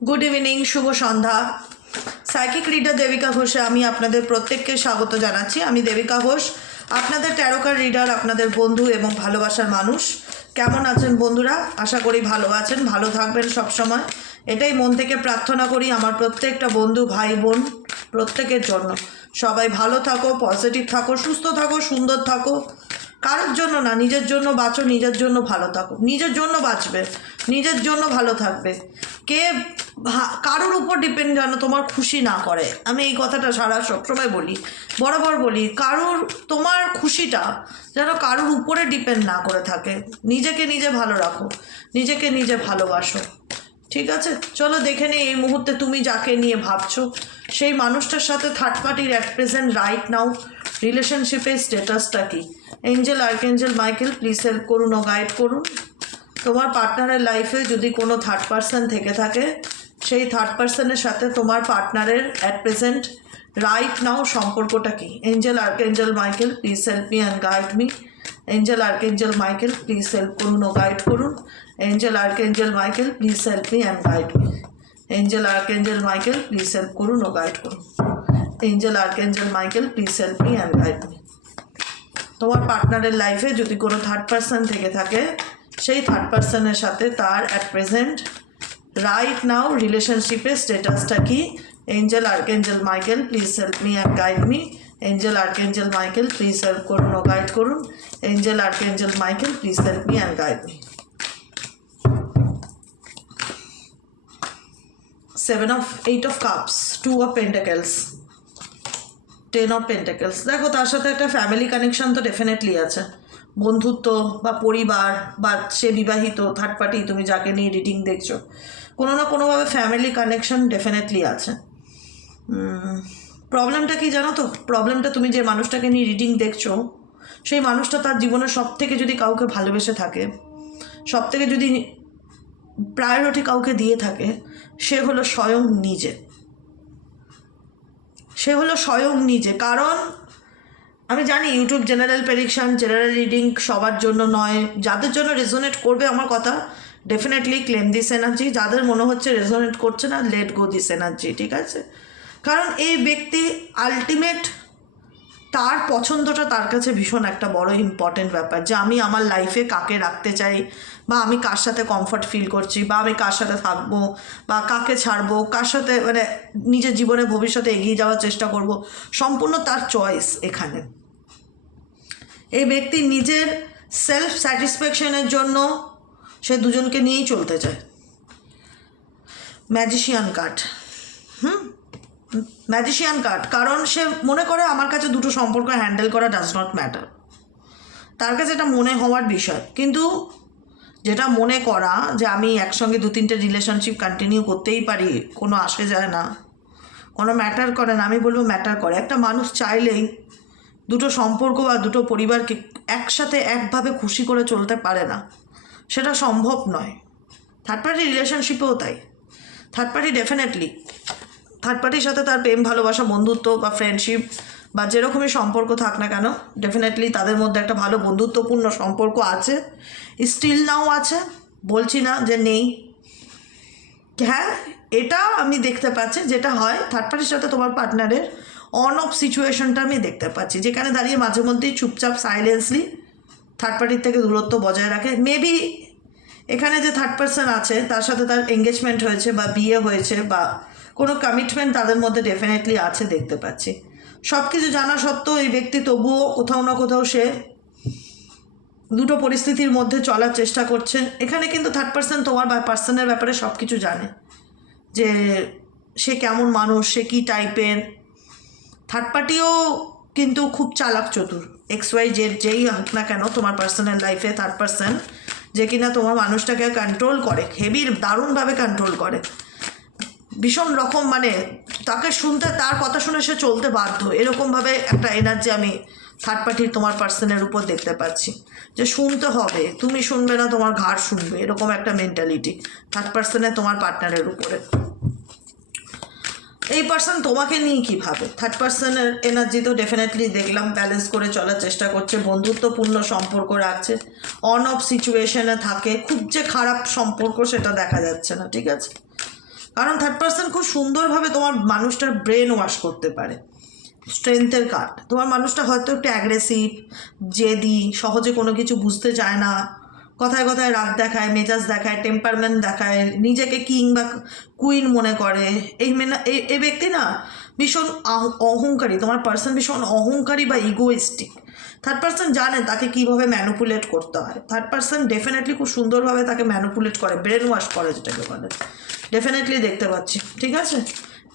Good evening, শুভ সন্ধ্যা। Psychic reader Devika ঘোষে আমি আপনাদের প্রত্যেককে স্বাগত জানাচ্ছি। আমি দেবিকা ঘোষ, আপনাদের ট্যারোকার রিডার, আপনাদের বন্ধু এবং ভালোবাসার মানুষ। কেমন আছেন বন্ধুরা? আশা করি ভালো আছেন, ভালো থাকবেন সবসময়। এটাই মন থেকে প্রার্থনা করি আমার প্রত্যেকটা বন্ধু, ভাই বোন প্রত্যেকের জন্য। সবাই ভালো থাকো, পজিটিভ থাকো, সুস্থ থাকো, সুন্দর থাকো। কারোর জন্য না, নিজের জন্য বাঁচো, নিজের জন্য ভালো থাকো। নিজের জন্য বাঁচবে, নিজের জন্য ভালো থাকবে। কে কারোর উপর ডিপেন্ড যেন তোমার খুশি না করে। আমি এই কথাটা সবসময় বলি, বরাবর বলি, কারোর তোমার খুশিটা যেন কারোর উপরে ডিপেন্ড না করে থাকে। নিজেকে নিজে ভালো রাখো, নিজেকে নিজে ভালোবাসো। ঠিক আছে, চলো দেখে নিই এই মুহূর্তে তুমি যাকে নিয়ে ভাবছো সেই মানুষটার সাথে থার্ড পার্টির অ্যাট প্রেজেন্ট রাইট নাও রিলেশনশিপের স্ট্যাটাসটা কি। Angel, archangel Michael please help করুন ও গাইড করুন। তোমার পার্টনারের লাইফে যদি কোনো থার্ড পার্সন থেকে থাকে, সেই থার্ড পার্সনের সাথে তোমার পার্টনারের অ্যাট প্রেজেন্ট রাইট নাও সম্পর্কটা কি। Angel, archangel Michael please help me and guide me. Angel, archangel Michael please help করুন ও গাইড করুন। Angel, archangel Michael please help me and guide me. Angel, archangel Michael please help করুন ও guide করুন। Angel, archangel Michael please help me and guide me. তোমার পার্টনারের লাইফে যদি কোনো থার্ড পার্সন থেকে থাকে, সেই থার্ড পার্সনের সাথে তার অ্যাট প্রেজেন্ট রাইট নাও রিলেশনশিপের স্ট্যাটাসটা কি। Angel, archangel Michael please help me and guide me. Angel, archangel Michael please help করুন ও গাইড করুন। Angel, archangel Michael please help me and guide me. 8 of Cups, 2 of Pentacles, 10 of Pentacles। দেখো, তার সাথে একটা ফ্যামিলি কানেকশন তো definitely আছে। বন্ধুত্ব বা পরিবার, বা সে বিবাহিত, থার্ড পার্টি, তুমি যাকে নিয়ে রিডিং দেখছো, কোনো না কোনোভাবে ফ্যামিলি কানেকশন ডেফিনেটলি আছে। প্রবলেমটা কি জানো তো? প্রবলেমটা, তুমি যে মানুষটাকে নিয়ে রিডিং দেখছো, সেই মানুষটা তার জীবনে সব থেকে যদি কাউকে ভালোবেসে থাকে, সব থেকে যদি প্রায়োরিটি কাউকে দিয়ে থাকে, সে হলো স্বয়ং নিজে। সে হলো স্বয়ং নিজে। কারণ আমি জানি YouTube general prediction, general reading সবার জন্য নয়। যাদের জন্য রেজোনেট করবে আমার কথা, ডেফিনেটলি ক্লেম দিস এনার্জি। যাদের মনে হচ্ছে রেজোনেট করছে না, লেট গো দিস এনার্জি। ঠিক আছে, কারণ এই ব্যক্তি আলটিমেট, তার পছন্দটা তার কাছে ভীষণ একটা বড় ইম্পর্টেন্ট ব্যাপার, যে আমি আমার লাইফে কাকে রাখতে চাই, বা আমি কার সাথে কমফর্ট ফিল করছি, বা আমি কার সাথে থাকবো, বা কাকে ছাড়বো, কার সাথে মানে নিজের জীবনে ভবিষ্যতে এগিয়ে যাওয়ার চেষ্টা করব, সম্পূর্ণ তার চয়েস। এখানে এই ব্যক্তি নিজের সেলফ স্যাটিসফ্যাকশনের জন্য সে দুজনকে নিয়েই চলতে চায়। Magician card, magician card. কারণ সে মনে করে আমার কাছে দুটো সম্পর্ক হ্যান্ডেল করা ডাজ নট ম্যাটার। তার কাছে এটা মনে হওয়ার বিষয়, কিন্তু যেটা মনে করা যে আমি একসঙ্গে 2-3টে রিলেশনশিপ কন্টিনিউ করতেই পারি, কোনো আসে যায় না, কোনো ম্যাটার করে না। আমি বলবো ম্যাটার করে। একটা মানুষ চাইলেই দুটো সম্পর্ক বা দুটো পরিবারকে একসাথে একভাবে খুশি করে চলতে পারে না, সেটা সম্ভব নয়। থার্ড পার্টি রিলেশনশিপেও তাই। থার্ড পার্টি ডেফিনেটলি, থার্ড পার্টির সাথে তার প্রেম, ভালোবাসা, বন্ধুত্ব বা ফ্রেন্ডশিপ বা যেরকমই সম্পর্ক থাক না কেন, ডেফিনেটলি তাদের মধ্যে একটা ভালো বন্ধুত্বপূর্ণ সম্পর্ক আছে, স্টিল নাও আছে। বলছি না যে নেই। হ্যাঁ, এটা আমি দেখতে পাচ্ছি যেটা হয় থার্ড পার্টির সাথে তোমার পার্টনারের অন অফ সিচুয়েশনটা আমি দেখতে পাচ্ছি, যেখানে দাঁড়িয়ে মাঝে মধ্যেই চুপচাপ সাইলেন্সলি থার্ড পার্টির থেকে দূরত্ব বজায় রাখে। মেবি এখানে যে থার্ড পার্সন আছে তার সাথে তার এঙ্গেজমেন্ট হয়েছে বা বিয়ে হয়েছে, বা কোনো কমিটমেন্ট তাদের মধ্যে ডেফিনেটলি আছে দেখতে পাচ্ছি। সব কিছু জানা সত্ত্বেও এই ব্যক্তি তবুও কোথাও না কোথাও সে দুটো পরিস্থিতির মধ্যে চলার চেষ্টা করছে। এখানে কিন্তু থার্ড পার্সন তোমার পার্সনের ব্যাপারে সব কিছু জানে, যে সে কেমন মানুষ, সে কী টাইপের। থার্ড পার্টিও কিন্তু খুব চালাক চতুর। XY যেই হোক না কেন তোমার পার্সোনাল লাইফে থার্ড পার্সন, যে কিনা তোমার মানুষটাকে কন্ট্রোল করে, হেভি দারুণভাবে কন্ট্রোল করে, ভীষণ রকম, মানে তাকে শুনতে, তার কথা শুনে সে চলতে বাধ্য, এরকমভাবে একটা এনার্জি আমি থার্ড পার্টির তোমার পার্সনের উপর দেখতে পাচ্ছি, যে শুনতে হবে, তুমি শুনবে না তোমার ঘাড় শুনবে, এরকম একটা মেন্টালিটি থার্ড পার্সনের তোমার পার্টনারের উপরে। এই পার্সন তোমাকে নিয়ে কীভাবে, থার্ড পার্সনের এনার্জি তো ডেফিনেটলি দেখলাম ব্যালেন্স করে চলার চেষ্টা করছে, বন্ধুত্বপূর্ণ সম্পর্ক রাখছে, অন অফ সিচুয়েশনে থাকে। খুব যে খারাপ সম্পর্ক সেটা দেখা যাচ্ছে না। ঠিক আছে, কারণ থার্ড পার্সন খুব সুন্দরভাবে তোমার মানুষটার ব্রেন ওয়াশ করতে পারে। স্ট্রেংথের কার্ড, তোমার মানুষটা হয়তো একটু অ্যাগ্রেসিভ, জেদি, সহজে কোনো কিছু বুঝতে চায় না, কথায় কথায় রাগ দেখায়, মেজাজ দেখায়, টেম্পারমেন্ট দেখায়, নিজেকে কিং বা কুইন মনে করে। এই ব্যক্তি না ভীষণ অহংকারী, তোমার পার্সন ভীষণ অহংকারী বা ইগোইস্টিক। থার্ড পার্সন জানে তাকে কীভাবে ম্যানুপুলেট করতে হয়। থার্ড পার্সন ডেফিনেটলি খুব সুন্দরভাবে তাকে ম্যানুপুলেট করে, ব্রেন ওয়াশ করে যেটাকে বলে, ডেফিনেটলি দেখতে পাচ্ছি। ঠিক আছে,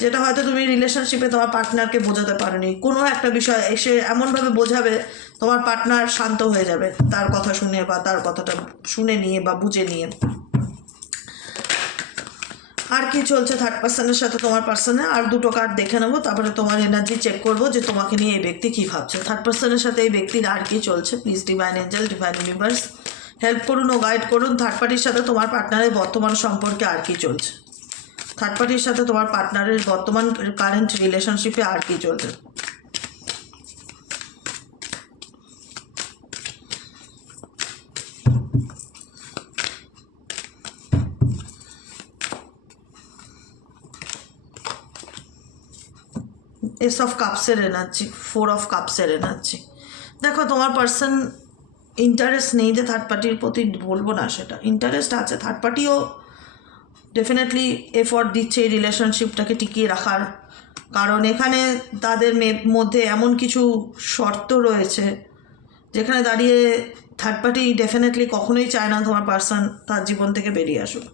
যেটা হয়তো তুমি রিলেশনশিপে তোমার পার্টনারকে বোঝাতে পারোনি, কোনো একটা বিষয় এসে এমনভাবে বোঝাবে তোমার পার্টনার শান্ত হয়ে যাবে তার কথা শুনে বা তার কথাটা শুনে নিয়ে বা বুঝে নিয়ে। আর কি চলছে থার্ড পার্সনের সাথে তোমার পার্সনে? আর দুটো কার্ড দেখে নেবো, তারপরে তোমার এনার্জি চেক করবো যে তোমাকে নিয়ে এই ব্যক্তি কী ভাবছে। থার্ড পার্সনের সাথে এই ব্যক্তির আর কি চলছে? Please divine angel, divine universe help করুন ও গাইড করুন। থার্ড পার্টির সাথে তোমার পার্টনারের বর্তমান সম্পর্কে আর কি চলছে? থার্ড পার্টির সাথে তোমার পার্টনারের বর্তমান কারেন্ট রিলেশনশিপে আর কি চলছে? এস অফ কাপসের এনার্জি, 4 অফ কাপসের এনার্জি। দেখো তোমার পার্সন ইন্টারেস্ট নেই যে থার্ড পার্টির প্রতি, বলবো না সেটা, ইন্টারেস্ট আছে। থার্ড পার্টিও ডেফিনেটলি এফর্ট দিচ্ছে এই রিলেশনশিপটাকে টিকিয়ে রাখার, কারণ এখানে তাদের মধ্যে এমন কিছু শর্ত রয়েছে যেখানে দাঁড়িয়ে থার্ড পার্টি ডেফিনেটলি কখনোই চায় না তোমার পার্সন তার জীবন থেকে বেরিয়ে আসুক।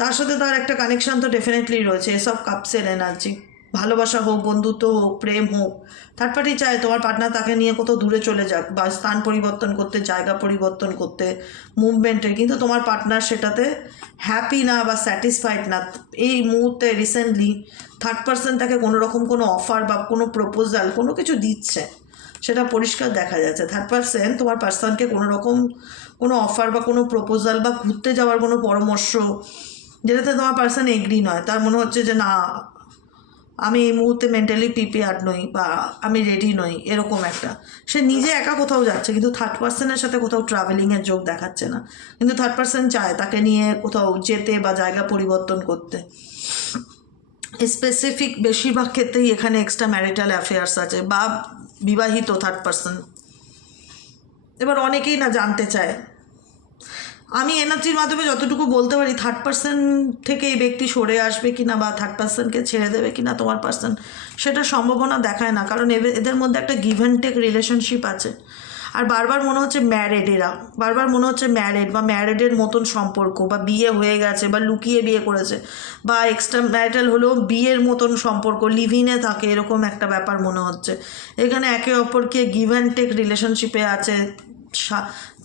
তার সাথে তার একটা কানেকশান তো ডেফিনেটলি রয়েছে, এসব কাপসের এনার্জি। ভালোবাসা হোক, বন্ধুত্ব হোক, প্রেম হোক, থার্ড পার্টি চায় তোমার পার্টনার তাকে নিয়ে কোথাও দূরে চলে যাক বা স্থান পরিবর্তন করতে, জায়গা পরিবর্তন করতে, মুভমেন্টে, কিন্তু তোমার পার্টনার সেটাতে হ্যাপি না বা স্যাটিসফাইড না। এই মুহূর্তে রিসেন্টলি থার্ড পার্সন তাকে কোনো রকম কোনো অফার বা কোনো প্রপোজাল কোনো কিছু দিচ্ছে, সেটা পরিষ্কার দেখা যাচ্ছে। থার্ড পার্সন তোমার পার্সনকে কোনো রকম কোনো অফার বা কোনো প্রপোজাল বা ঘুরতে যাওয়ার কোনো পরামর্শ, যেটাতে তোমার পার্সন এগ্রি নয়, তার মনে হচ্ছে যে না, আমি এই মুহূর্তে মেন্টালি প্রিপেয়ার্ড নই বা আমি রেডি নই, এরকম একটা। সে নিজে একা কোথাও যাচ্ছে কিন্তু থার্ড পার্সনের সাথে কোথাও ট্রাভেলিংয়ের যোগ দেখাচ্ছে না, কিন্তু থার্ড পার্সন চায় তাকে নিয়ে কোথাও যেতে বা জায়গা পরিবর্তন করতে। স্পেসিফিক বেশিরভাগ ক্ষেত্রেই এখানে এক্সট্রা ম্যারিটাল অ্যাফেয়ার্স আছে বা বিবাহিত থার্ড পার্সন। এবার অনেকেই না জানতে চায়, আমি এনার্জির মাধ্যমে যতটুকু বলতে পারি, থার্ড পার্সন থেকে এই ব্যক্তি সরে আসবে কিনা বা থার্ড পার্সনকে ছেড়ে দেবে কিনা তোমার পার্সন, সেটা সম্ভাবনা দেখায় না, কারণ এদের মধ্যে একটা গিভ অ্যান্ড টেক রিলেশনশিপ আছে। আর বারবার মনে হচ্ছে ম্যারেড, এরা বারবার মনে হচ্ছে ম্যারেড বা ম্যারেডের মতন সম্পর্ক, বা বিয়ে হয়ে গেছে বা লুকিয়ে বিয়ে করেছে, বা এক্সট্রা ম্যারিটাল হলেও বিয়ের মতন সম্পর্ক, লিভিংয়ে থাকে, এরকম একটা ব্যাপার মনে হচ্ছে। এখানে একে অপরকে গিভ অ্যান্ড টেক রিলেশনশিপে আছে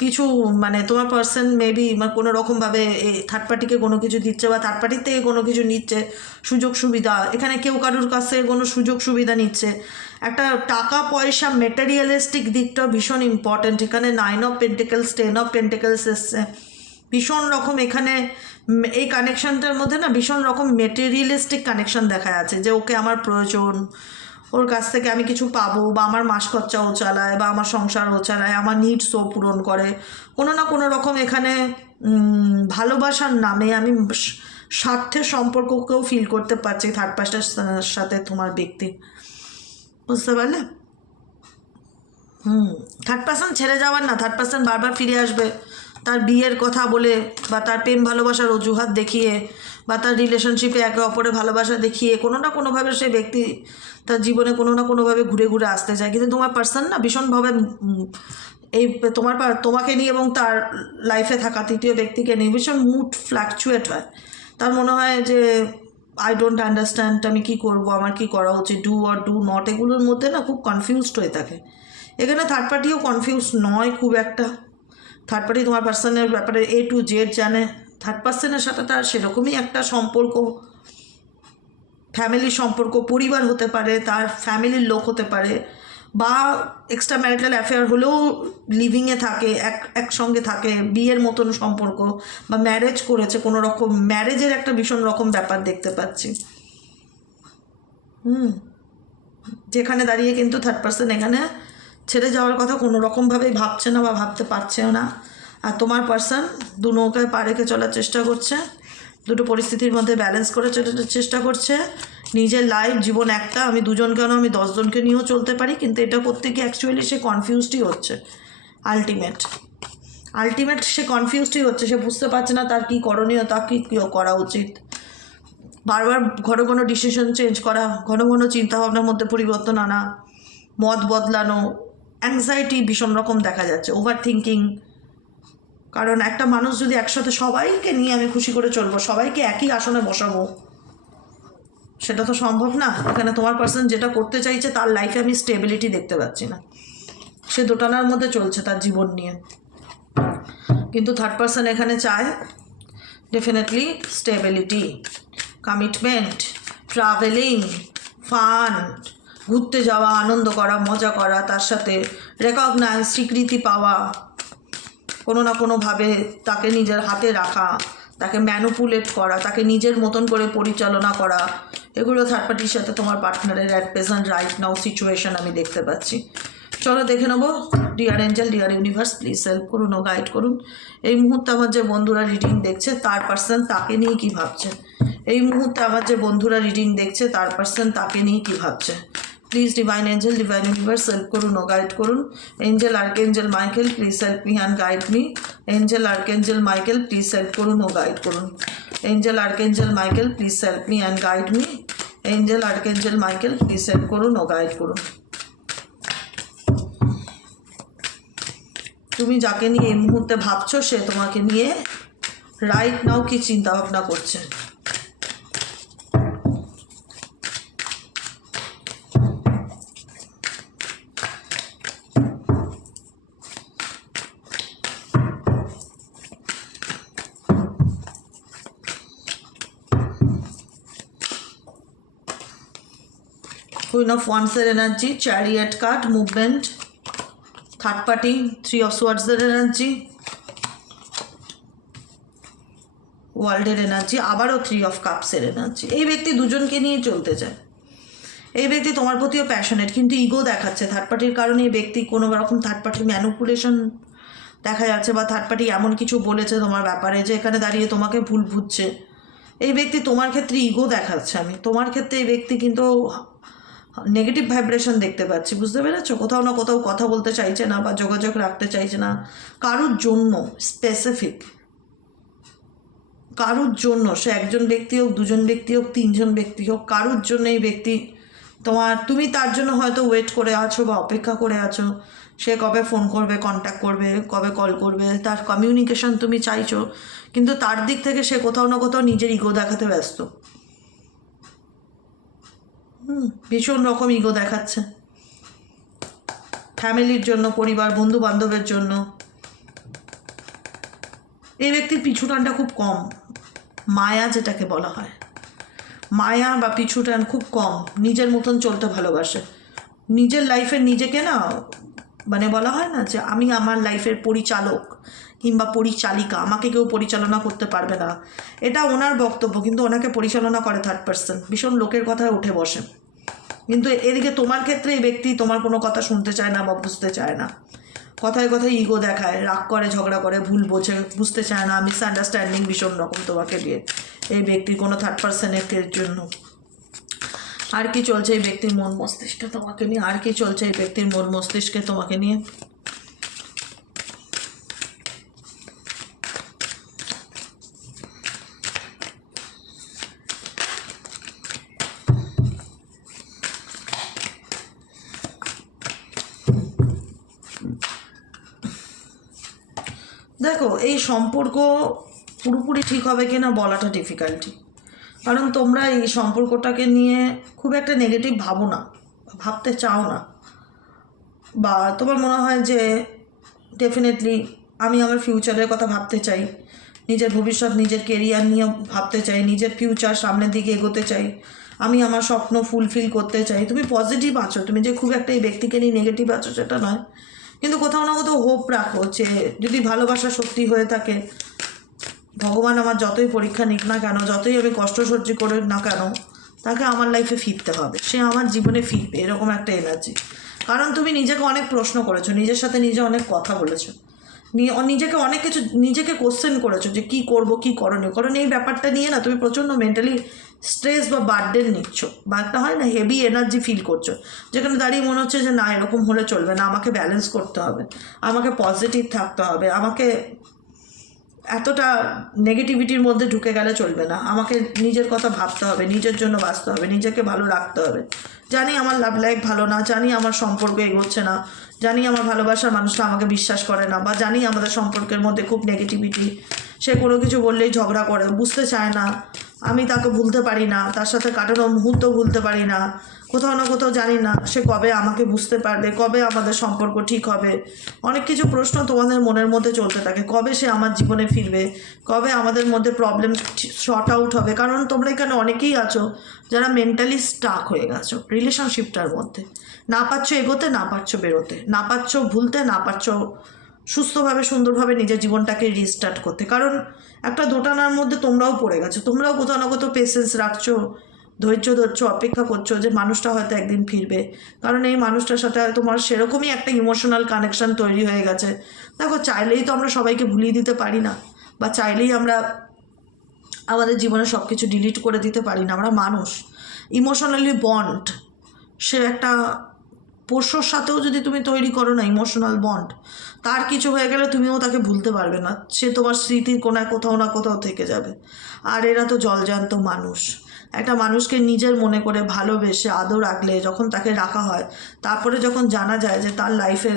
কিছু, মানে তোমার পার্সন মেবি কোনো রকমভাবে এই থার্ড পার্টিকে কোনো কিছু দিচ্ছে বা থার্ড পার্টির থেকে কোনো কিছু নিচ্ছে, সুযোগ সুবিধা। এখানে কেউ কারোর কাছ থেকে কোনো সুযোগ সুবিধা নিচ্ছে, একটা টাকা পয়সা মেটেরিয়ালিস্টিক দিকটা ভীষণ ইম্পর্ট্যান্ট। এখানে 9 অফ পেন্টিকেলস, 10 অফ পেন্টিকেলস এসছে, ভীষণ রকম এখানে এই কানেকশানটার মধ্যে না ভীষণ রকম মেটেরিয়ালিস্টিক কানেকশান দেখা যাচ্ছে, যে ওকে আমার প্রয়োজন, ওর কাছ থেকে আমি কিছু পাবো, বা আমার মাস খরচা ও চালায়, বা আমার সংসার ও চালায়, আমার নিডস ও পূরণ করে, কোনো না কোনো রকম এখানে ভালোবাসার নামে আমি স্বার্থের সম্পর্ককেও ফিল করতে পারছি থার্ড পার্সনের সাথে তোমার ব্যক্তি, বুঝতে পারলে? থার্ড পার্সন ছেড়ে যাওয়ার না, থার্ড পার্সন বারবার ফিরে আসবে তার বিয়ের কথা বলে, বা তার প্রেম ভালোবাসার অজুহাত দেখিয়ে, বা তার রিলেশনশিপে একে অপরের ভালোবাসা দেখিয়ে কোনো না কোনোভাবে সে ব্যক্তি তার জীবনে কোনো না কোনোভাবে ঘুরে ঘুরে আসতে চায়। কিন্তু তোমার পার্সন না ভীষণভাবে এই তোমাকে নিয়ে এবং তার লাইফে থাকা তৃতীয় ব্যক্তিকে নিয়ে ভীষণ মুড ফ্ল্যাকচুয়েট হয়। তার মনে হয় যে আই ডোন্ট আন্ডারস্ট্যান্ড, আমি কী করবো, আমার কী করা উচিত, ডু অর ডু নট, এগুলোর মধ্যে না খুব কনফিউজড হয়ে থাকে। এখানে থার্ড পার্টিও কনফিউজ নয় খুব একটা। থার্ড পার্টি তোমার পার্সনের ব্যাপারে A to Z জানে। থার্ড পার্সনের সাথে তার সেরকমই একটা সম্পর্ক, ফ্যামিলির সম্পর্ক, পরিবার হতে পারে, তার ফ্যামিলির লোক হতে পারে, বা এক্সট্রা ম্যারিটাল অ্যাফেয়ার হলেও লিভিংয়ে থাকে, একসঙ্গে থাকে, বিয়ের মতন সম্পর্ক, বা ম্যারেজ করেছে, কোনো রকম ম্যারেজের একটা ভীষণ রকম ব্যাপার দেখতে পাচ্ছি। যেখানে দাঁড়িয়ে কিন্তু থার্ড পার্সন এখানে ছেড়ে যাওয়ার কথা কোনো রকমভাবেই ভাবছে না বা ভাবতে পারছেও না। আর তোমার পার্সন দু নৌকায় পা রেখে চলার চেষ্টা করছে। দুটো পরিস্থিতির মধ্যে ব্যালেন্স করে চেষ্টা করছে। নিজের লাইফ জীবন একটা, আমি দুজন কেন আমি 10 জনকে নিয়েও চলতে পারি, কিন্তু এটা করতে গিয়ে অ্যাকচুয়ালি সে কনফিউজডই হচ্ছে। আলটিমেট সে কনফিউজডই হচ্ছে, সে বুঝতে পারছে না তার কী করণীয়, তার কী করা উচিত। বারবার ঘন ঘন ডিসিশন চেঞ্জ করা, ঘন ঘন চিন্তাভাবনার মধ্যে পরিবর্তন আনা, মত বদলানো, অ্যাংজাইটি ভীষণ রকম দেখা যাচ্ছে, ওভার থিঙ্কিং। কারণ একটা মানুষ যদি একসাথে সবাইকে নিয়ে আমি খুশি করে চলবো, সবাইকে একই আসনে বসাবো, সেটা তো সম্ভব না। এখানে তোমার পার্সন যেটা করতে চাইছে, তার লাইফে আমি স্টেবিলিটি দেখতে পাচ্ছি না, সে দোটানার মধ্যে চলছে তার জীবন নিয়ে। কিন্তু থার্ড পার্সন এখানে চায় definitely stability, commitment, travelling, fun, ঘুরতে যাওয়া, আনন্দ করা, মজা করা, তার সাথে রেকগনাইজ, স্বীকৃতি পাওয়া, কোনো না কোনোভাবে তাকে নিজের হাতে রাখা, তাকে ম্যানুপুলেট করা, তাকে নিজের মতন করে পরিচালনা করা, এগুলো থার্ড পার্টির সাথে তোমার পার্টনারের at present right now situation আমি দেখতে পাচ্ছি। চলো দেখে নেবো। Dear angel, deer universe, please help করুন ও গাইড করুন। এই মুহূর্তে আমার যে বন্ধুরা রিডিং দেখছে, তার পার্সন তাকে নিয়ে কী ভাবছে। এই মুহূর্তে আমার যে বন্ধুরা রিডিং দেখছে, তার পার্সন তাকে নিয়ে কী ভাবছে। Please divine angel, divine universe, help করুন ও গাইড করুন। Angel archangel Michael, please help me and guide me. Angel archangel Michael, please help করুন ও গাইড করুন। Angel archangel Michael, please help me and guide me. Angel archangel Michael, please help করুন ও guide করুন। তুমি যাকে নিয়ে এই মুহূর্তে ভাবছো, সে তোমাকে নিয়ে রাইট নাও কি চিন্তা ভাবনা করছে। কুইন অফ ওয়ান্ডসের energy, chariot card, movement, third party, 3 of সোয়ার্ডসের এনার্জি, ওয়ার্ল্ডের এনার্জি, আবারও 3 অফ কাপসের এনার্জি। এই ব্যক্তি দুজনকে নিয়ে চলতে চায়। এই ব্যক্তি তোমার প্রতিও প্যাশনেট, কিন্তু ইগো দেখাচ্ছে থার্ড পার্টির কারণে। এই ব্যক্তি কোনো রকম থার্ড পার্টির ম্যানুপুলেশন দেখা যাচ্ছে, বা থার্ড পার্টি এমন কিছু বলেছে তোমার ব্যাপারে যে এখানে দাঁড়িয়ে তোমাকে ভুল বুঝছে। এই ব্যক্তি তোমার ক্ষেত্রে ইগো দেখাচ্ছে। আমি তোমার ক্ষেত্রে এই ব্যক্তি কিন্তু নেগেটিভ ভাইব্রেশন দেখতে পাচ্ছি, বুঝতে পেরেছো? কোথাও না কোথাও কথা বলতে চাইছে না, বা যোগাযোগ রাখতে চাইছে না কারুর জন্য স্পেসিফিক, কারুর জন্য। সে একজন ব্যক্তি হোক, দুজন ব্যক্তি হোক, 3 জন ব্যক্তি হোক, কারুর জন্য এই ব্যক্তি তুমি তার জন্য হয়তো ওয়েট করে আছো বা অপেক্ষা করে আছো। সে কবে ফোন করবে, কন্ট্যাক্ট করবে, কবে কল করবে, তার কমিউনিকেশন তুমি চাইছো, কিন্তু তার দিক থেকে সে কোথাও না কোথাও নিজের ইগো দেখাতে ব্যস্ত। ভীষণ রকম ইগো দেখাচ্ছে ফ্যামিলির জন্য, পরিবার, বন্ধু বান্ধবের জন্য। এই ব্যক্তির পিছুটানটা খুব কম, মায়া যেটাকে বলা হয়, মায়া বা পিছুটান খুব কম। নিজের মতন চলতে ভালোবাসে, নিজের লাইফের নিজেকে না, মানে বলা হয় না যে আমি আমার লাইফের পরিচালক কিংবা পরিচালিকা, আমাকে কেউ পরিচালনা করতে পারবে না, এটা ওনার বক্তব্য। কিন্তু ওনাকে পরিচালনা করে থার্ড পার্সন, ভীষণ লোকের কথায় উঠে বসে। কিন্তু এদিকে তোমার ক্ষেত্রে এই ব্যক্তি তোমার কোনো কথা শুনতে চায় না বা বুঝতে চায় না, কথায় কথায় ইগো দেখায়, রাগ করে, ঝগড়া করে, ভুল বোঝে, বুঝতে চায় না, মিসআন্ডারস্ট্যান্ডিং ভীষণ রকম তোমাকে দিয়ে এই ব্যক্তির কোনো থার্ড পার্সনের জন্য। আর কি চলছে এই ব্যক্তির মন মস্তিষ্কে তোমাকে নিয়ে? আর কি চলছে এই ব্যক্তির মন মস্তিষ্কে তোমাকে নিয়ে? দেখো, এই সম্পর্ক পুরোপুরি ঠিক হবে কিনা বলাটা ডিফিকাল্টি, কারণ তোমরা এই সম্পর্কটাকে নিয়ে খুব একটা নেগেটিভ ভাবো না, ভাবতে চাও না, বা তোমার মনে হয় যে ডেফিনেটলি আমি আমার ফিউচারের কথা ভাবতে চাই, নিজের ভবিষ্যৎ, নিজের কেরিয়ার নিয়ে ভাবতে চাই, নিজের ফিউচার সামনের দিকে এগোতে চাই, আমি আমার স্বপ্ন ফুলফিল করতে চাই। তুমি পজিটিভ আছো, তুমি যে খুব একটা এই ব্যক্তিকে নিয়ে নেগেটিভ আছো সেটা নয়, কিন্তু কোথাও না কোথাও হোপ রাখো যে যদি ভালোবাসা সত্যি হয়ে থাকে, ভগবান আমার যতই পরীক্ষা নিক না কেন, যতই আমি কষ্ট সহ্য করি না কেন, তাকে আমার লাইফে ফিরতে হবে, সে আমার জীবনে ফিরবে, এরকম একটা এনার্জি। কারণ তুমি নিজেকে অনেক প্রশ্ন করেছো, নিজের সাথে নিজে অনেক কথা বলেছো নিজেকে অনেক কিছু নিজেকে কোশ্চেন করেছো যে কী করবো কী করণীয়, কারণ এই ব্যাপারটা নিয়ে না তুমি প্রচণ্ড মেন্টালি স্ট্রেস বা বার্ডেন নিচ্ছ, বা একটা হয় না হেভি এনার্জি ফিল করছো, যেখানে দাঁড়িয়ে মনে হচ্ছে যে না এরকম হলে চলবে না, আমাকে ব্যালেন্স করতে হবে, আমাকে পজিটিভ থাকতে হবে, আমাকে এতটা নেগেটিভিটির মধ্যে ঢুকে গেলে চলবে না, আমাকে নিজের কথা ভাবতে হবে, নিজের জন্য বাঁচতে হবে, নিজেকে ভালো রাখতে হবে। জানি আমার লাভ লাইফ ভালো না, জানি আমার সম্পর্ক এগোচ্ছে না, জানি আমার ভালোবাসার মানুষটা আমাকে বিশ্বাস করে না, বা জানি আমাদের সম্পর্কের মধ্যে খুব নেগেটিভিটি, সে কোনো কিছু বললেই ঝগড়া করে, বুঝতে চায় না, আমি তাকে ভুলতে পারি না, তার সাথে কাটানো মুহূর্ত ভুলতে পারি না, কোথাও না কোথাও জানি না সে কবে আমাকে বুঝতে পারবে, কবে আমাদের সম্পর্ক ঠিক হবে, অনেক কিছু প্রশ্ন তোমাদের মনের মধ্যে চলতে থাকে, কবে সে আমার জীবনে ফিরবে, কবে আমাদের মধ্যে প্রবলেম শর্ট আউট হবে। কারণ তোমরা এখানে অনেকেই আছো যারা মেন্টালি স্টাক হয়ে গেছো রিলেশনশিপটার মধ্যে, না পারছো এগোতে, না পারছো বেরোতে, না পারছো ভুলতে, না পারছো সুস্থভাবে সুন্দরভাবে নিজের জীবনটাকে রিস্টার্ট করতে। কারণ একটা দোটানার মধ্যে তোমরাও পড়ে গেছো, তোমরাও কোথাও না কোথাও পেশেন্স রাখছো, ধৈর্য ধরছো, অপেক্ষা করছো যে মানুষটা হয়তো একদিন ফিরবে, কারণ এই মানুষটার সাথে তোমার সেরকমই একটা ইমোশনাল কানেকশন তৈরি হয়ে গেছে। দেখো, চাইলেই তো আমরা সবাইকে ভুলিয়ে দিতে পারি না, বা চাইলেই আমরা আমাদের জীবনে সব কিছু ডিলিট করে দিতে পারি না, আমরা মানুষ। ইমোশনালি বন্ড সে একটা পোষ্যর সাথেও যদি তুমি তৈরি করো না ইমোশনাল বন্ড, তার কিছু হয়ে গেলে তুমিও তাকে ভুলতে পারবে না, সে তোমার স্মৃতির কোনায় কোথাও না কোথাও থেকে যাবে। আর এরা তো জলজান্ত মানুষ। একটা মানুষকে নিজের মনে করে ভালোবেসে আদর রাখলে যখন তাকে রাখা হয়, তারপরে যখন জানা যায় যে তার লাইফে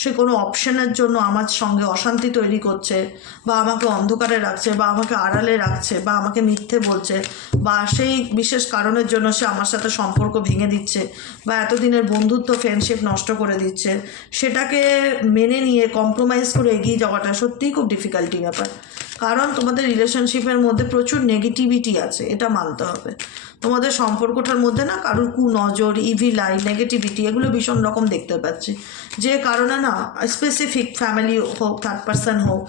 সে কোনো অপশনের জন্য আমার সঙ্গে অশান্তি তৈরি করছে, বা আমাকে অন্ধকারে রাখছে, বা আমাকে আড়ালে রাখছে, বা আমাকে মিথ্যে বলছে, বা সেই বিশেষ কারণের জন্য সে আমার সাথে সম্পর্ক ভেঙে দিচ্ছে, বা এতদিনের বন্ধুত্ব ফ্রেন্ডশিপ নষ্ট করে দিচ্ছে, সেটাকে মেনে নিয়ে কম্প্রোমাইজ করে এগিয়ে যাওয়াটা সত্যিই খুব ডিফিকাল্টি ব্যাপার। কারণ তোমাদের রিলেশনশিপের মধ্যে প্রচুর নেগেটিভিটি আছে, এটা মানতে হবে। তোমাদের সম্পর্কটার মধ্যে না কারোর কুনজর, ইভিল আই, নেগেটিভিটি এগুলো ভীষণ রকম দেখতে পাচ্ছি, যে কারণে না স্পেসিফিক ফ্যামিলি হোক, থার্ড পার্সন হোক,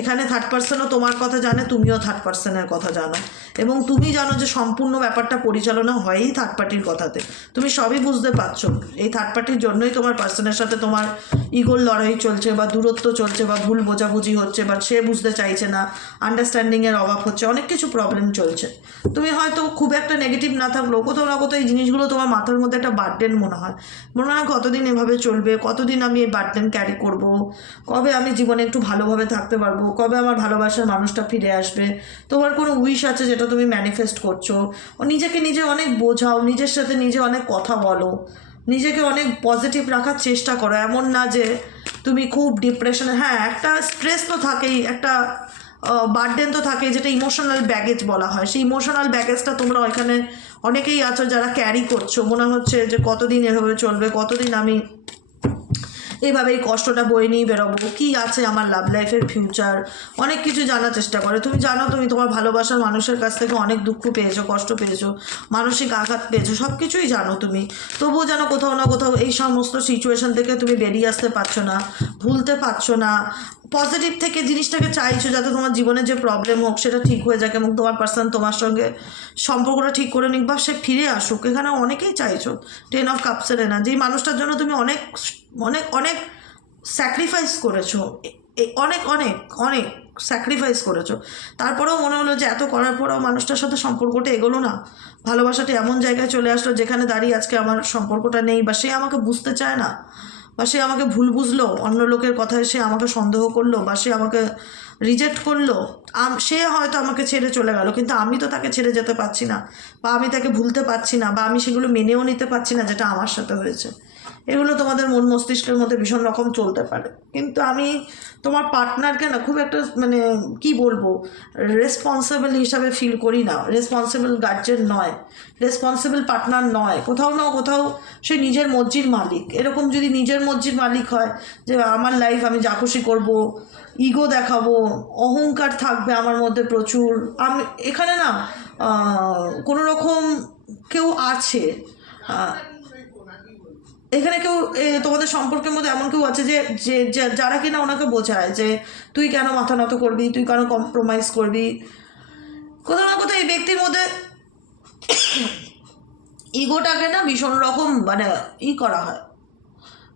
এখানে থার্ড পার্সনও তোমার কথা জানে, তুমিও থার্ড পার্সনের কথা জানো, এবং তুমি জানো যে সম্পূর্ণ ব্যাপারটা পরিচালনা হয়ই থার্ড পার্টির কথাতে। তুমি সবই বুঝতে পারছো, এই থার্ড পার্টির জন্যই তোমার পার্সনের সাথে তোমার ইগোর লড়াই চলছে, বা দূরত্ব চলছে, বা ভুল বোঝাবুঝি হচ্ছে, বা সে বুঝতে চাইছে না, আন্ডারস্ট্যান্ডিংয়ের অভাব হচ্ছে, অনেক কিছু প্রবলেম চলছে। তুমি হয়তো খুব একটা নেগেটিভ না থাকলেও কোথাও না কোথাও এই জিনিসগুলো তোমার মাথার মধ্যে একটা বার্ডেন মনে হয়, কতদিন এভাবে চলবে, কতদিন আমি এই বার্ডেন ক্যারি করব, কবে আমি জীবনে একটু ভালোভাবে থাকতে পারবো, কবে আমার ভালোবাসার মানুষটা ফিরে আসবে। তোমার কোনো উইশ আছে যেটা তুমি ম্যানিফেস্ট করছো, ও নিজেকে নিজে অনেক বোঝাও, নিজের সাথে নিজে অনেক কথা বলো, নিজেকে অনেক পজিটিভ রাখার চেষ্টা করো। এমন না যে তুমি খুব ডিপ্রেশনে, হ্যাঁ একটা স্ট্রেস তো থাকেই, একটা বার্ডেন তো থাকেই, যেটা ইমোশনাল ব্যাগেজ বলা হয়। সেই ইমোশনাল ব্যাগেজটা তোমরা ওইখানে অনেকেই আছো যারা ক্যারি করছো, মনে হচ্ছে যে কতদিন এভাবে চলবে, কতদিন আমি এইভাবে এই কষ্টটা বয়ে নিয়ে বেরোবো, কী আছে আমার লাভ লাইফের ফিউচার, অনেক কিছু জানার চেষ্টা করে। তুমি জানো তুমি তোমার ভালোবাসার মানুষের কাছ থেকে অনেক দুঃখ পেয়েছো, কষ্ট পেয়েছো, মানসিক আঘাত পেয়েছো, সব কিছুই জানো তুমি, তবুও যেন কোথাও না কোথাও এই সমস্ত সিচুয়েশন থেকে তুমি বেরিয়ে আসতে পারছো না, ভুলতে পারছো না, পজিটিভ থেকে জিনিসটাকে চাইছো যাতে তোমার জীবনে যে প্রবলেম হোক সেটা ঠিক হয়ে যাক, এবং তোমার পার্সন তোমার সঙ্গে সম্পর্কটা ঠিক করে নিক, বা সে ফিরে আসুক। এখানে অনেকেই চাইছো 10 অফ কাপসের এনার্জি, এই মানুষটার জন্য তুমি অনেক অনেক অনেক স্যাক্রিফাইস করেছো, অনেক অনেক অনেক স্যাক্রিফাইস করেছো, তারপরেও মনে হলো যে এত করার পরেও মানুষটার সাথে সম্পর্কটা এগোলো না, ভালোবাসাটা এমন জায়গায় চলে আসলো যেখানে দাঁড়িয়ে আজকে আমার সম্পর্কটা নেই, বা সে আমাকে বুঝতে চায় না, বা সে আমাকে ভুল বুঝলো, অন্য লোকের কথায় সে আমাকে সন্দেহ করলো, বা সে আমাকে রিজেক্ট করলো, সে হয়তো আমাকে ছেড়ে চলে গেল, কিন্তু আমি তো তাকে ছেড়ে যেতে পারছি না, বা আমি তাকে ভুলতে পারছি না, বা আমি সেগুলো মেনেও নিতে পারছি না যেটা আমার সাথে হয়েছে। এগুলো তোমাদের মন মস্তিষ্কের মধ্যে ভীষণ রকম চলতে পারে, কিন্তু আমি তোমার পার্টনারকে না খুব একটা মানে কি বলবো, রেসপন্সিবল হিসাবে ফিল করি না, রেসপন্সিবল গার্জেন নয়, রেসপন্সিবল পার্টনার নয়, কোথাও না কোথাও সে নিজের মর্জির মালিক। এরকম যদি নিজের মর্জির মালিক হয় যে আমার লাইফ আমি যা খুশি করবো, ইগো দেখাবো, অহংকার থাকবে আমার মধ্যে প্রচুর, আমি এখানে না কোনো রকম কেউ আছে, এখানে কেউ তোমাদের সম্পর্কের মধ্যে এমন কেউ আছে যে যারা কিনা ওনাকে বোঝায় যে তুই কেন মাথা নত করবি, তুই কেন কম্প্রোমাইজ করবি। কোথাও না কোথাও এই ব্যক্তির মধ্যে ইগোটাকে না ভীষণ রকম মানে করা হয়,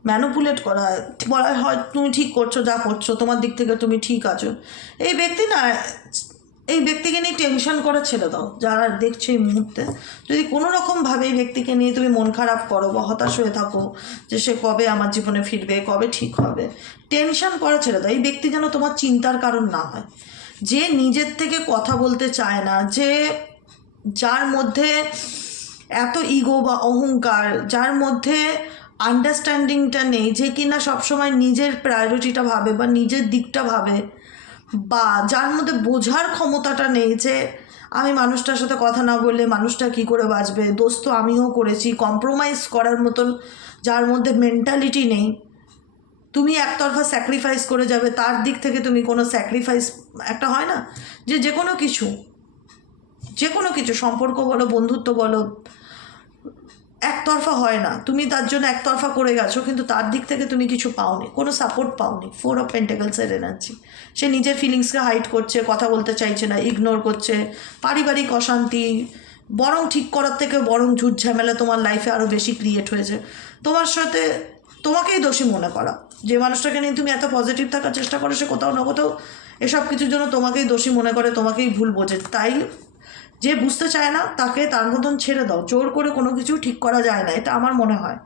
ম্যানুপুলেট করা হয়, বলা হয় তুমি ঠিক করছো, যা করছো তোমার দিক থেকে তুমি ঠিক আছো। এই ব্যক্তি না, এই ব্যক্তিকে নিয়ে টেনশন করে ছেড়ে দাও। যারা দেখছো এই মুহূর্তে, যদি কোনো রকমভাবে এই ব্যক্তিকে নিয়ে তুমি মন খারাপ করো বা হতাশ হয়ে থাকো যে সে কবে আমার জীবনে ফিরবে, কবে ঠিক হবে, টেনশন করা ছেড়ে দাও। এই ব্যক্তি যেন তোমার চিন্তার কারণ না হয়। যে নিজের থেকে কথা বলতে চায় না, যার মধ্যে এত ইগো বা অহংকার, যার মধ্যে আন্ডারস্ট্যান্ডিংটা নেই, যে কিনা সবসময় নিজের প্রায়োরিটিটা ভাবে বা নিজের দিকটা ভাবে, বা যার মধ্যে বোঝার ক্ষমতাটা নেই যে আমি মানুষটার সাথে কথা না বললে মানুষটা কি করে বাঁচবে, দোষ তো আমিও করেছি, কম্প্রোমাইজ করার মতন যার মধ্যে মেন্টালিটি নেই, তুমি একতরফা স্যাক্রিফাইস করে যাবে, তার দিক থেকে তুমি কোনো স্যাক্রিফাইস, একটা হয় না যে কোনো কিছু সম্পর্ক বলো, বন্ধুত্ব বলো, একতরফা হয় না। তুমি তার জন্য একতরফা করে গেছো, কিন্তু তার দিক থেকে তুমি কিছু পাওনি, কোনো সাপোর্ট পাওনি। 4 অফ পেন্টাকলসের এনার্জি। সে নিজের ফিলিংসকে হাইড করছে, কথা বলতে চাইছে না, ইগনোর করছে, পারিবারিক অশান্তি, বরং ঠিক করার থেকে বরং ঝুট ঝামেলা তোমার লাইফে আরও বেশি ক্রিয়েট হয়েছে। তোমার সাথে তোমাকেই দোষী মনে করা, যে মানুষটাকে নিয়ে তুমি এত পজিটিভ থাকার চেষ্টা করো, সে কোথাও না কোথাও এসব কিছুর জন্য তোমাকেই দোষী মনে করে, তোমাকেই ভুল বোঝে। তাই যে বুঝতে চায় না তাকে তার মতন ছেড়ে দাও। জোর করে কোনো কিছু ঠিক করা যায় না, এটা আমার মনে হয়।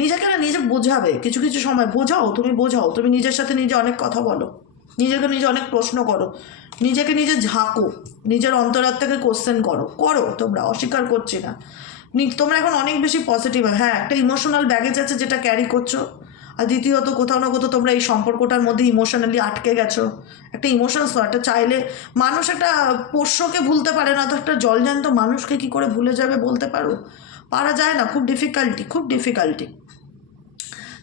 নিজেকে না নিজে বোঝাবে, কিছু কিছু সময় বোঝাও, তুমি নিজের সাথে নিজে অনেক কথা বলো, নিজেকে নিজে অনেক প্রশ্ন করো, নিজেকে নিজে ঝাঁকো, নিজের অন্তরাত্মাকে কোশ্চেন করো তোমরা, অস্বীকার করছি না। তোমরা এখন অনেক বেশি পজিটিভ। হ্যাঁ, একটা ইমোশনাল ব্যাগেজ আছে যেটা ক্যারি করছো, আর দ্বিতীয়ত কোথাও না কোথাও তোমরা এই সম্পর্কটার মধ্যে ইমোশনালি আটকে গেছো। একটা ইমোশনস, একটা চাইলে মানুষ একটা পোষ্যকে ভুলতে পারে না, তো একটা জলজ্যান্ত মানুষকে কি করে ভুলে যাবে বলতে পারা যায় না। খুব ডিফিকাল্টি।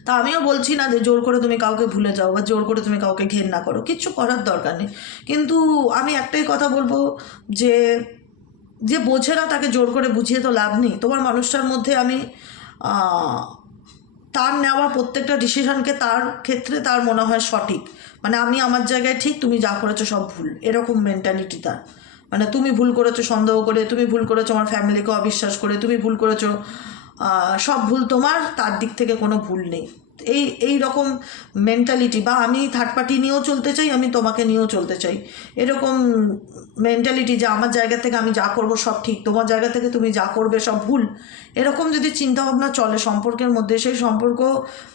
তা আমিও বলছি না যে জোর করে তুমি কাউকে ভুলে যাও বা জোর করে তুমি কাউকে ঘেন্না করো, কিচ্ছু করার দরকার নেই। কিন্তু আমি একটাই কথা বলবো, যে যে বোঝে না তাকে জোর করে বুঝিয়ে তো লাভ নেই। তোমার মানুষটার মধ্যে আমি তার নেওয়া প্রত্যেকটা ডিসিশনকে তার ক্ষেত্রে তার মনে হয় সঠিক, মানে আমি আমার জায়গায় ঠিক, তুমি যা করেছো সব ভুল, এরকম মেন্টালিটি তার। মানে তুমি ভুল করেছো সন্দেহ করে, তুমি ভুল করেছো আমার ফ্যামিলিকে অবিশ্বাস করে, তুমি ভুল করেছো, সব ভুল তোমার, তার দিক থেকে কোনো ভুল নেই। এই রকম মেন্টালিটি, বা আমি থার্ড পার্টি নিয়েও চলতে চাই, আমি তোমাকে নিয়েও চলতে চাই, এরকম মেন্টালিটি যে আমার জায়গা থেকে আমি যা করব সব ঠিক, তোমার জায়গা থেকে তুমি যা করবে সব ভুল, এরকম যদি চিন্তাভাবনা চলে সম্পর্কের মধ্যে, সেই সম্পর্ক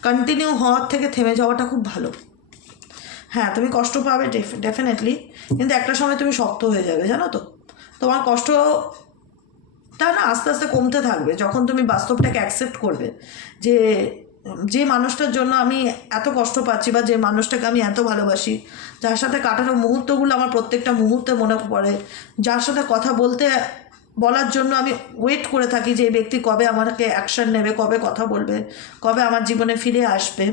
কন্টিনিউ হওয়ার থেকে থেমে যাওয়াটা খুব ভালো। হ্যাঁ, তুমি কষ্ট পাবে ডেফিনেটলি, কিন্তু একটা সময় তুমি শক্ত হয়ে যাবে, জানো তো। তোমার কষ্টটা না আস্তে আস্তে কমতে থাকবে যখন তুমি বাস্তবটাকে অ্যাকসেপ্ট করবে, যে মানুষটার জন্য আমি এত কষ্ট পাচ্ছি, বা যে মানুষটাকে আমি এত ভালোবাসি, যার সাথে কাটানো মুহূর্তগুলো আমার প্রত্যেকটা মুহূর্তে মনে পড়ে, যার সাথে কথা বলার জন্য আমি ওয়েট করে থাকি যে এই ব্যক্তি কবে আমাকে অ্যাকশন নেবে, কবে কথা বলবে, কবে আমার জীবনে ফিরে আসবে।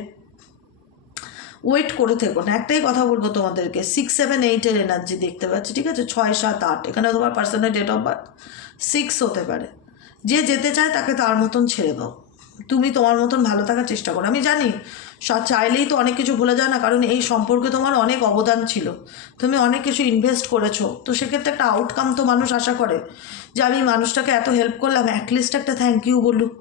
ওয়েট করে থেকো না। একটাই কথা বলবো তোমাদেরকে, 6, 7, 8-এর এনার্জি দেখতে পাচ্ছি, ঠিক আছে? 6, 7, 8, এখানে তোমার পার্সোনাল ডেট অফ বার্থ 6 হতে পারে। যে যেতে চায় তাকে তার মতন ছেড়ে দাও, তুমি তোমার মতন ভালো থাকার চেষ্টা করো। আমি জানি চাইলেই তো অনেক কিছু ভুলে যায় না, কারণ এই সম্পর্কে তোমার অনেক অবদান ছিল, তুমি অনেক কিছু ইনভেস্ট করেছো, তো সেক্ষেত্রে একটা আউটকাম তো মানুষ আশা করে, যে আমি মানুষটাকে এত হেল্প করলাম, অ্যাটলিস্ট একটা থ্যাংক ইউ বলুক,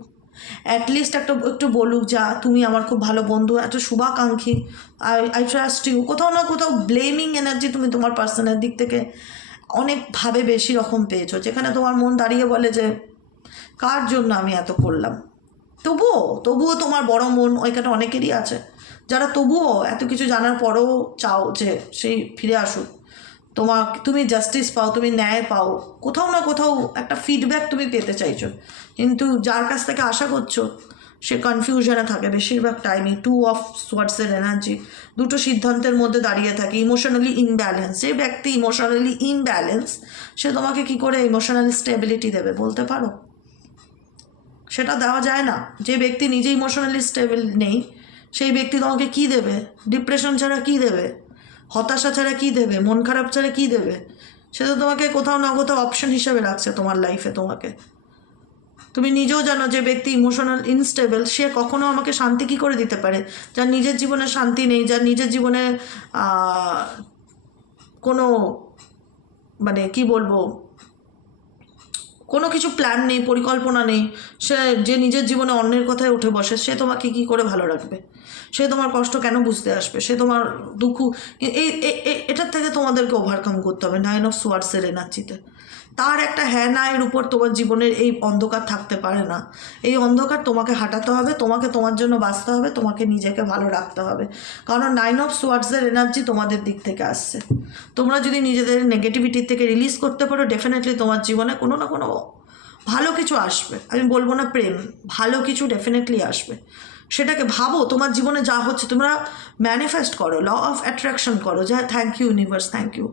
অ্যাটলিস্ট একটু বলুক যা তুমি আমার খুব ভালো বন্ধু, একটা শুভাকাঙ্ক্ষী, আই ট্রাস্ট ইউ। কোথাও না কোথাও ব্লেমিং এনার্জি তুমি তোমার পার্সনের দিক থেকে অনেকভাবে বেশি রকম পেয়েছো, যেখানে তোমার মন দাঁড়িয়ে বলে যে কার জন্য আমি এত করলাম। তবুও তোমার বড় মন ওইখানে অনেকেরই আছে, যারা তবুও এত কিছু জানার পরেও চাও যে সেই ফিরে আসুক, তুমি জাস্টিস পাও, তুমি ন্যায় পাও, কোথাও না কোথাও একটা ফিডব্যাক তুমি পেতে চাইছো, কিন্তু যার কাছ থেকে আশা করছো সে কনফিউশনে থাকে বেশিরভাগ টাইমই। 2 অফ সোয়ার্ডসের এনার্জি, দুটো সিদ্ধান্তের মধ্যে দাঁড়িয়ে থাকে, ইমোশনালি ইমব্যালেন্স। যে ব্যক্তি ইমোশনালি ইমব্যালেন্স, সে তোমাকে কি করে ইমোশনালি স্টেবিলিটি দেবে বলতে পারো? সেটা দেওয়া যায় না। যে ব্যক্তি নিজে ইমোশনালি স্টেবল নেই, সেই ব্যক্তি তোমাকে কী দেবে? ডিপ্রেশন ছাড়া কী দেবে? হতাশা ছাড়া কী দেবে? মন খারাপ ছাড়া কী দেবে? সে তো তোমাকে কোথাও না কোথাও অপশন হিসেবে রাখছে তোমার লাইফে। তুমি নিজেও জানো যে ব্যক্তি ইমোশনাল ইনস্টেবল, সে কখনো আমাকে শান্তি কী করে দিতে পারে? যার নিজের জীবনে শান্তি নেই, যার নিজের জীবনে কোনো, মানে কি বলবো, কোনো কিছু প্ল্যান নেই, পরিকল্পনা নেই, সে যে নিজের জীবনে অন্যের কথায় উঠে বসে, সে তোমাকে কী করে ভালো রাখবে? সে তোমার কষ্ট কেন বুঝতে আসবে? সে তোমার দুঃখ, এটার থেকে তোমাদেরকে ওভারকাম করতে হবে 9 অফ সোয়ার্ডসের এনার্জিতে। তার একটা হ্যাঁ না এর উপর তোমার জীবনের এই অন্ধকার থাকতে পারে না। এই অন্ধকার তোমাকে হাঁটাতে হবে, তোমাকে তোমার জন্য বাঁচতে হবে, তোমাকে নিজেকে ভালো রাখতে হবে। কারণ 9 অফ সোয়ার্ডসের এনার্জি তোমাদের দিক থেকে আসছে। তোমরা যদি নিজেদের নেগেটিভিটির থেকে রিলিজ করতে পারো, ডেফিনেটলি তোমার জীবনে কোনো না কোনো ভালো কিছু আসবে। আমি বলবো না প্রেম, ভালো কিছু ডেফিনেটলি আসবে। সেটাকে ভাবো, তোমার জীবনে যা হচ্ছে তোমরা ম্যানিফেস্ট করো, ল অফ অ্যাট্রাকশন করো, যা thank you universe, thank you,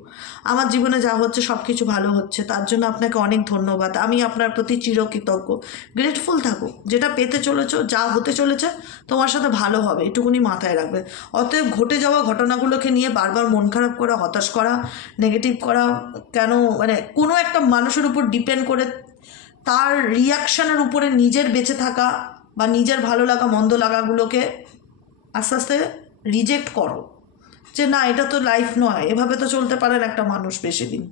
আমার জীবনে যা হচ্ছে সব কিছু ভালো হচ্ছে, তার জন্য আপনাকে অনেক ধন্যবাদ, আমি আপনার প্রতি চিরকৃতজ্ঞ। গ্রেটফুল থাকো, যেটা পেতে চলেছো, যা হতে চলেছে তোমার সাথে ভালো হবে, এটুকুনি মাথায় রাখবে। অতএব ঘটে যাওয়া ঘটনাগুলোকে নিয়ে বারবার মন খারাপ করা, হতাশ করা, নেগেটিভ করা, কেন মানে কোনো একটা মানুষের উপর ডিপেন্ড করে তার রিয়াকশানের উপরে নিজের বেঁচে থাকা বা নিজের ভালো লাগা মন্দ লাগাগুলোকে আস্তে আস্তে রিজেক্ট করো, যে না এটা তো লাইফ নয়, এভাবে তো চলতে পারে না একটা মানুষ বেশি দিন।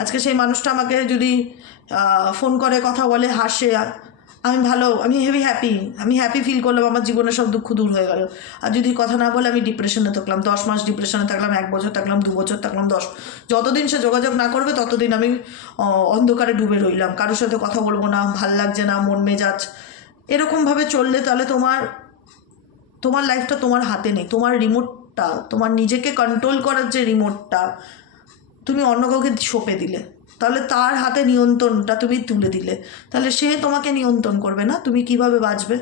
আজকে সেই মানুষটা আমাকে যদি ফোন করে, কথা বলে, হাসে, আমি হ্যাপি ফিল করলাম, আমার জীবনে সব দুঃখ দূর হয়ে গেল। আর যদি কথা না বলে আমি ডিপ্রেশনে থাকলাম, 10 মাস ডিপ্রেশনে থাকলাম, 1 বছর থাকলাম, 2 বছর থাকলাম, 10, যতদিন সে যোগাযোগ না করবে ততদিন আমি অন্ধকারে ডুবে রইলাম, কারোর সাথে কথা বলবো না, ভাল লাগছে না, মন মেজাজ এরকমভাবে চললে তাহলে তোমার লাইফটা তোমার হাতে নেই। তোমার রিমোটটা, তোমার নিজেকে কন্ট্রোল করার যে রিমোটটা তুমি অন্য কাউকে সঁপে দিলে, তাহলে তার হাতে নিয়ন্ত্রণটা তুমি তুলে দিলে, তাহলে সে তোমাকে নিয়ন্ত্রণ করবে না, তুমি কিভাবে বাঁচবে?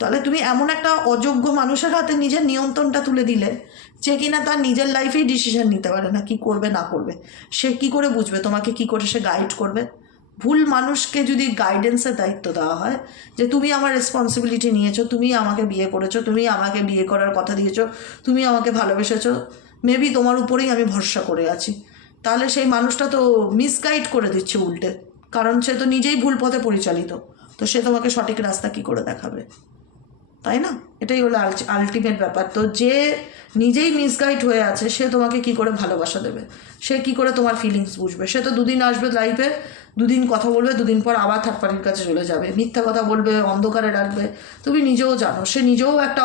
তাহলে তুমি এমন একটা অযোগ্য মানুষের হাতে নিজের নিয়ন্ত্রণটা তুলে দিলে, যে কিনা তার নিজের লাইফেই ডিসিশন নিতে পারে না কী করবে না করবে। সে কি করে বুঝবে তোমাকে, কি করে সে গাইড করবে? ভুল মানুষকে যদি গাইডেন্সের দায়িত্ব দেওয়া হয়, যে তুমি আমার রেসপন্সিবিলিটি নিয়েছো, তুমি আমাকে বিয়ে করেছো, তুমি আমাকে বিয়ে করার কথা দিয়েছো, তুমি আমাকে ভালোবেসেছো, মেবি তোমার উপরেই আমি ভরসা করে আছি, তাহলে সেই মানুষটা তো মিসগাইড করে দিচ্ছে উল্টে, কারণ সে তো নিজেই ভুল পথে পরিচালিত, তো সে তোমাকে সঠিক রাস্তা কী করে দেখাবে? তাই না? এটাই হলো আলটিমেট ব্যাপার। তো যে নিজেই মিসগাইড হয়ে আছে সে তোমাকে কি করে ভালোবাসা দেবে? সে কি করে তোমার ফিলিংস বুঝবে? সে তো 2 দিন আসবে লাইফে, 2 দিন কথা বলবে, 2 দিন পর আবার থার্ড পার্টির কাছে চলে যাবে, মিথ্যা কথা বলবে, অন্ধকারে রাখবে। তুমি নিজেও জানো সে নিজেও একটা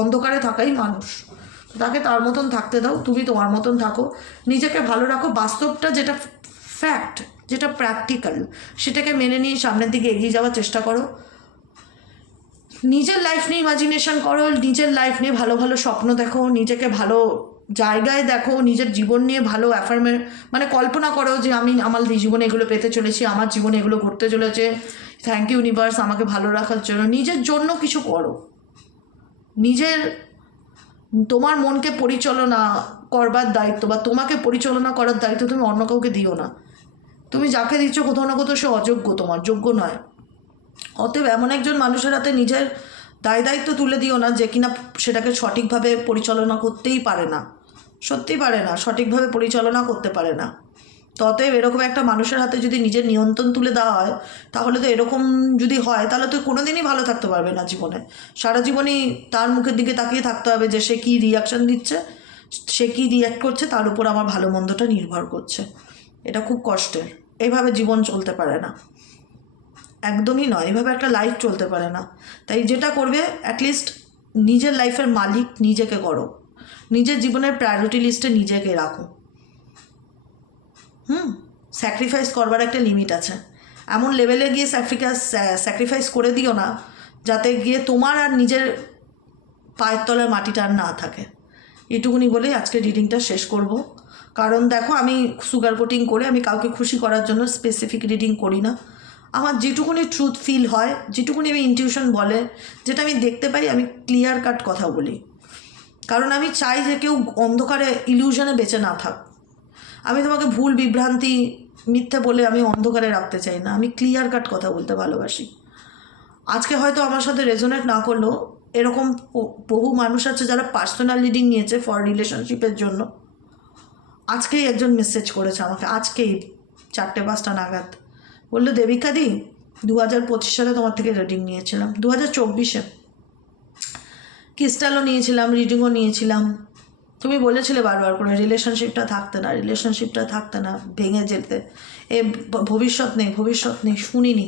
অন্ধকারে থাকাই মানুষ, তাকে তার মতন থাকতে দাও, তুমি তোমার মতন থাকো, নিজেকে ভালো রাখো। বাস্তবটা যেটা ফ্যাক্ট, যেটা প্র্যাকটিক্যাল, সেটাকে মেনে নিয়ে সামনের দিকে এগিয়ে যাওয়ার চেষ্টা করো। নিজের লাইফ নিয়ে ইমাজিনেশন করো, নিজের লাইফ নিয়ে ভালো ভালো স্বপ্ন দেখো, নিজেকে ভালো জায়গায় দেখো, নিজের জীবন নিয়ে ভালো মানে কল্পনা করো যে আমি আমার জীবনে এগুলো পেতে চলেছি, আমার জীবনে এগুলো ঘটতে চলেছে, থ্যাংক ইউ ইউনিভার্স আমাকে ভালো রাখার জন্য। নিজের জন্য কিছু করো, তোমার মনকে পরিচালনা করবার দায়িত্ব বা তোমাকে পরিচালনা করার দায়িত্ব তুমি অন্য কাউকে দিও না। তুমি যাকে দিচ্ছ কোথাও না কোথাও সে অযোগ্য, তোমার যোগ্য নয়। অতএব এমন একজন মানুষের হাতে নিজের দায়িত্ব তুলে দিও না যে কিনা সেটাকে সঠিকভাবে পরিচালনা করতেই পারে না, সত্যিই পারে না, সঠিকভাবে পরিচালনা করতে পারে না। তো অতএব এরকম একটা মানুষের হাতে যদি নিজের নিয়ন্ত্রণ তুলে দেওয়া হয়, তাহলে তো এরকম যদি হয় তাহলে তো কোনো দিনই ভালো থাকতে পারবে না জীবনে। সারা জীবনই তার মুখের দিকে তাকিয়ে থাকতে হবে যে সে কী রিয়াকশান দিচ্ছে, সে কী রিয়াক্ট করছে, তার উপর আমার ভালো মন্দটা নির্ভর করছে। এটা খুব কষ্টের, এইভাবে জীবন চলতে পারে না, একদমই নয়, এভাবে একটা লাইফ চলতে পারে না। তাই যেটা করবে অ্যাটলিস্ট নিজের লাইফের মালিক নিজেকে করো, নিজের জীবনের প্রায়োরিটি লিস্টে নিজেকে রাখো। স্যাক্রিফাইস করবার একটা লিমিট আছে, এমন লেভেলে গিয়ে স্যাক্রিফাইস করে দিও না যাতে গিয়ে তোমার আর নিজের পায়ের তলার মাটিটা আর না থাকে। এটুকুনি বলেই আজকে রিডিংটা শেষ করব। কারণ দেখো, আমি সুগার কোটিং করে আমি কাউকে খুশি করার জন্য স্পেসিফিক রিডিং করি না। আমার যেটুকুনি ট্রুথ ফিল হয়, যেটুকুনি আমি ইনটিউশন বলে, যেটা আমি দেখতে পাই, আমি ক্লিয়ার কাট কথা বলি। কারণ আমি চাই যে কেউ অন্ধকারে ইলিউশনে বেঁচে না থাক। আমি তোমাকে ভুল বিভ্রান্তি মিথ্যে বলে আমি অন্ধকারে রাখতে চাই না, আমি ক্লিয়ার কাট কথা বলতে ভালোবাসি। আজকে হয়তো আমার সাথে রেজোনেট না করলেও এরকম বহু মানুষ আছে যারা পার্সোনাল রিডিং নিয়েছে ফর রিলেশনশিপের জন্য। আজকেই একজন মেসেজ করেছে আমাকে, আজকেই 4টে-5টা নাগাদ, বললো দেবিকা দি 2025 সালে তোমার থেকে রিডিং নিয়েছিলাম, 2024-এ ক্রিস্টালও নিয়েছিলাম, রিডিংও নিয়েছিলাম, তুমি বলেছিলে বারবার করে রিলেশনশিপটা থাকতে না ভেঙে যেতে, ভবিষ্যৎ নেই, শুনিনি।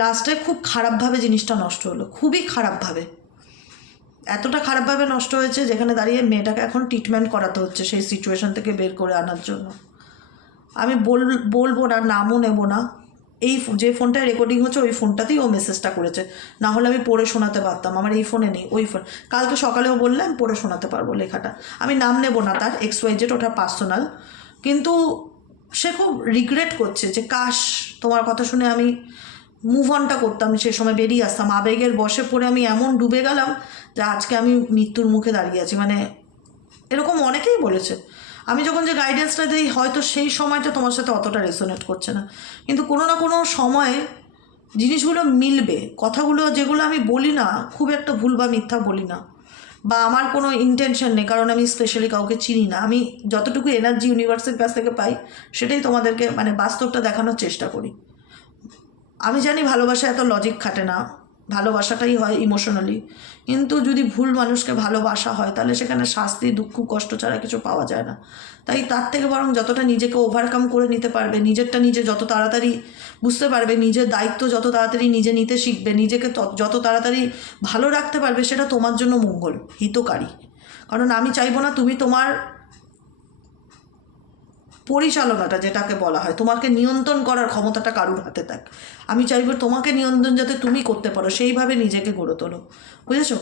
লাস্টে খুব খারাপভাবে জিনিসটা নষ্ট হলো, খুবই খারাপভাবে, এতটা খারাপভাবে নষ্ট হয়েছে যেখানে দাঁড়িয়ে মেয়েটাকে এখন ট্রিটমেন্ট করাতে হচ্ছে সেই সিচুয়েশন থেকে বের করে আনার জন্য। আমি বলবো না, নামও নেব না। এই যে ফোনটায় রেকর্ডিং হচ্ছে ওই ফোনটাতেই ও মেসেজটা করেছে, না হলে আমি পড়ে শোনাতে পারতাম। আমার এই ফোনে নেই, ওই ফোন। কালকে সকালেও বললে আমি পড়ে শোনাতে পারবো লেখাটা। আমি নাম নেব না তার, XYZ, ওটা পার্সোনাল। কিন্তু সে খুব রিগ্রেট করছে যে কাশ তোমার কথা শুনে আমি মুভ অনটা করতাম, সে সময় বেরিয়ে আসতাম। আবেগের বশে পড়ে আমি এমন ডুবে গেলাম যে আজকে আমি মৃত্যুর মুখে দাঁড়িয়ে আছি। মানে এরকম অনেকেই বলেছে। আমি যখন যে গাইডেন্সটা দিই হয়তো সেই সময়টা তোমার সাথে অতটা রেসোনেট করছে না, কিন্তু কোনো না কোনো সময়ে জিনিসগুলো মিলবে। কথাগুলো যেগুলো আমি বলি না, খুব একটা ভুল বা মিথ্যা বলি না, বা আমার কোনো ইন্টেনশন নেই, কারণ আমি স্পেশালি কাউকে চিনি না। আমি যতটুকু এনার্জি ইউনিভার্সের কাছ থেকে পাই সেটাই তোমাদেরকে মানে বাস্তবটা দেখানোর চেষ্টা করি। আমি জানি ভালোবাসা এত লজিক খাটে না, ভালোবাসাটাই হয় ইমোশনালি। কিন্তু যদি ভুল মানুষকে ভালোবাসা হয় তাহলে সেখানে শাস্তি, দুঃখ, কষ্ট ছাড়া কিছু পাওয়া যায় না। তাই তার থেকে বরং যতটা নিজেকে ওভারকাম করে নিতে পারবে, নিজেরটা নিজে যত তাড়াতাড়ি বুঝতে পারবে, নিজের দায়িত্ব যত তাড়াতাড়ি নিজে নিতে শিখবে, নিজেকে যত তাড়াতাড়ি ভালো রাখতে পারবে, সেটা তোমার জন্য মঙ্গল, হিতকারী। কারণ আমি চাইবো না তুমি তোমার পরিচালনাটা, যেটাকে বলা হয় তোমাকে নিয়ন্ত্রণ করার ক্ষমতাটা কারুর হাতে থাক। আমি চাইবো তোমাকে নিয়ন্ত্রণ যাতে তুমি করতে পারো, সেইভাবে নিজেকে গড়ে তোলো। বুঝেছো?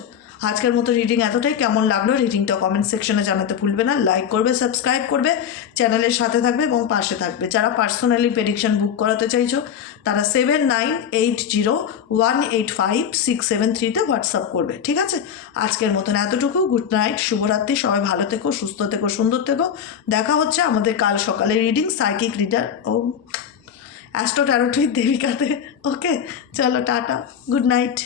আজকের মতো রিডিং এতটাই। কেমন লাগলো রিডিংটা কমেন্ট সেকশনে জানাতে ভুলবে না। লাইক করবে, সাবস্ক্রাইব করবে, চ্যানেলের সাথে থাকবে এবং পাশে থাকবে। যারা পার্সোনালি প্রেডিকশন বুক করাতে চাইছো তারা 7980185673 হোয়াটসঅ্যাপ করবে। ঠিক আছে? আজকের মতন এতটুকু। গুড নাইট, শুভরাত্রি। সবাই ভালো থেকো, সুস্থ থেকো, সুন্দর থেকো। দেখা হচ্ছে আমাদের কাল সকালে রিডিং সাইকিক রিডার ও অ্যাস্ট্রো ট্যারোট উইথ দেবিকাতে। ওকে, চলো টাটা, গুড নাইট।